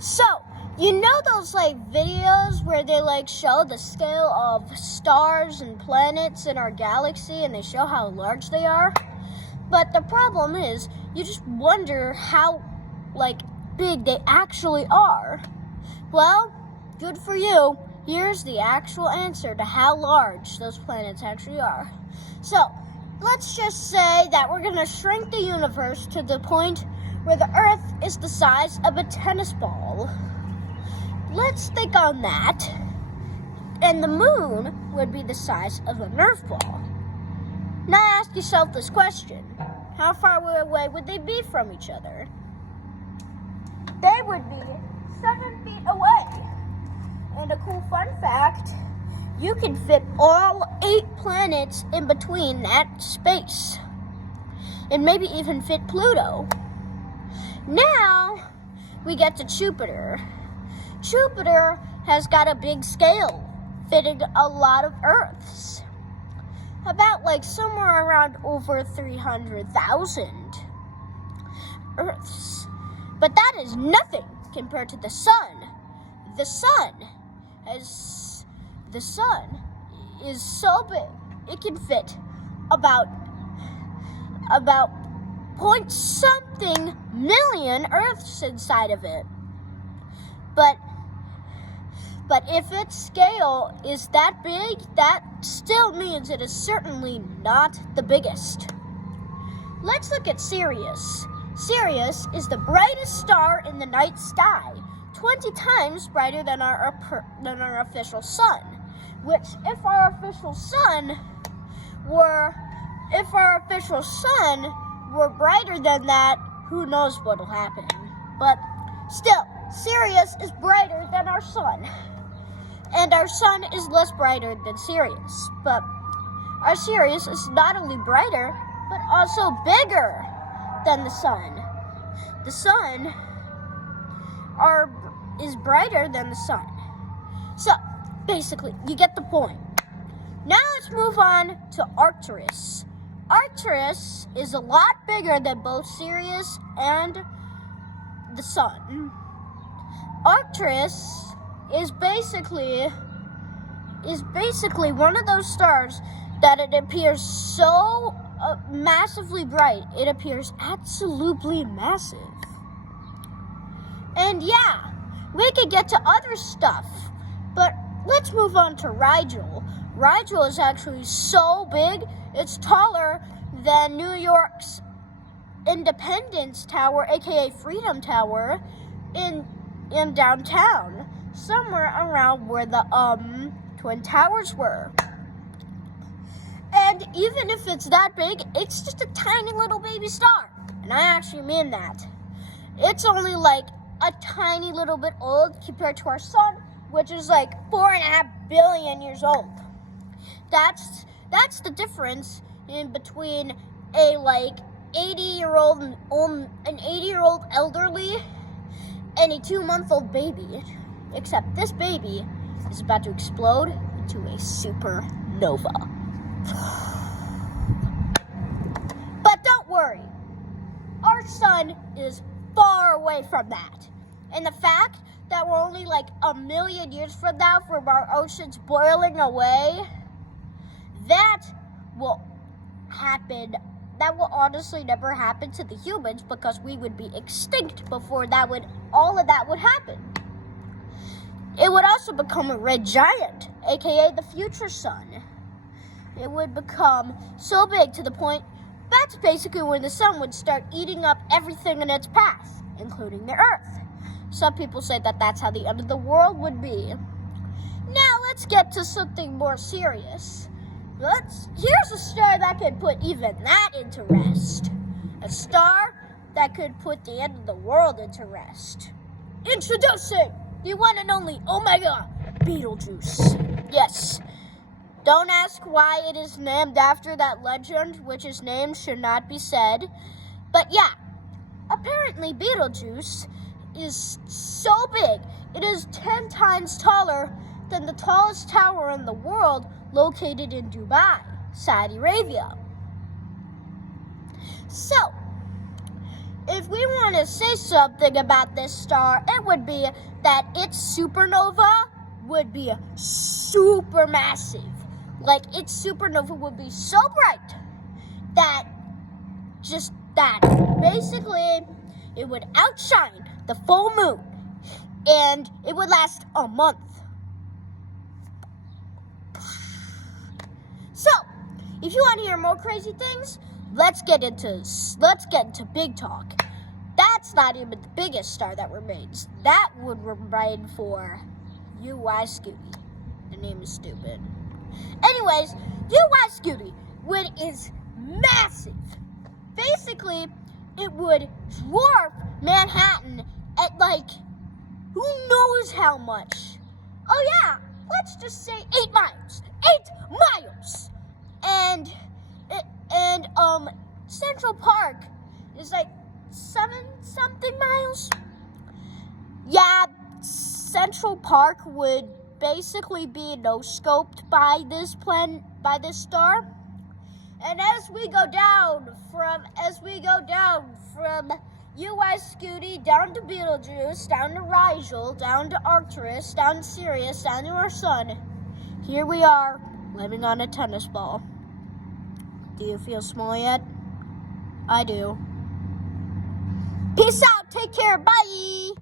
So, you know those videos where they show the scale of stars and planets in our galaxy and they show how large they are? But the problem is, you just wonder how big they actually are. Well, good for you. Here's the actual answer to how large those planets actually are. So, let's just say that we're going to shrink the universe to the point where the Earth is the size of a tennis ball. Let's think on that. And the moon would be the size of a Nerf ball. Now ask yourself this question. How far away would they be from each other? They would be 7 feet away. And a cool fun fact, you can fit all 8 planets in between that space. And maybe even fit Pluto. Now, we get to Jupiter. Jupiter has got a big scale, fitting a lot of Earths. About somewhere around over 300,000 Earths. But that is nothing compared to the sun. The sun is so big, it can fit about point something million Earths inside of it. But if its scale is that big, that still means it is certainly not the biggest. Let's look at Sirius. Sirius is the brightest star in the night sky, 20 times brighter than our official sun. Which, if our official sun were brighter than that, who knows what'll happen. But still, Sirius is brighter than our sun. And our sun is less brighter than Sirius. But our Sirius is not only brighter, but also bigger than the sun. The sun is brighter than the sun. So, basically, you get the point. Now let's move on to Arcturus. Arcturus is a lot bigger than both Sirius and the sun. Arcturus is basically one of those stars that it appears so massively bright. It appears absolutely massive. And yeah, we could get to other stuff, but let's move on to Rigel. Rigel is actually so big, it's taller than New York's Independence Tower, aka Freedom Tower, in downtown, somewhere around where the Twin Towers were. And even if it's that big, it's just a tiny little baby star. And I actually mean that. It's only a tiny little bit old compared to our sun, which is 4.5 billion years old. That's the difference in between a 80-year-old elderly and a 2-month-old baby. Except this baby is about to explode into a supernova. But don't worry, our sun is far away from that. And the fact that we're only 1 million years from now from our oceans boiling away, that will happen. That will honestly never happen to the humans because we would be extinct before all of that would happen. It would also become a red giant, aka the future sun. It would become so big to the point that's basically when the sun would start eating up everything in its path, including the Earth. Some people say that that's how the end of the world would be. Now let's get to something more serious. Here's a star that could put even that into rest. A star that could put the end of the world into rest. Introducing the one and only Omega Betelgeuse. Yes. Don't ask why it is named after that legend, which its name should not be said. But yeah, apparently Betelgeuse is so big, it is 10 times taller than the tallest tower in the world located in Dubai, Saudi Arabia. So, if we want to say something about this star, it would be that its supernova would be super massive. Like, its supernova would be so bright that basically it would outshine the full moon, and it would last a month. So, if you want to hear more crazy things, let's get into big talk. That's not even the biggest star that remains. That would remain for Uy-Scuti. The name is stupid. Anyways, Uy-Scuti is massive. Basically, it would dwarf Manhattan at who knows how much. Oh yeah, let's just say 8 miles. 8 miles. And Central Park is 7-something miles. Yeah, Central Park would basically be no-scoped by this star. And as we go down from Uy-Scuti down to Betelgeuse, down to Rigel, down to Arcturus, down to Sirius, down to our sun, here we are living on a tennis ball. Do you feel small yet? I do. Peace out. Take care. Bye.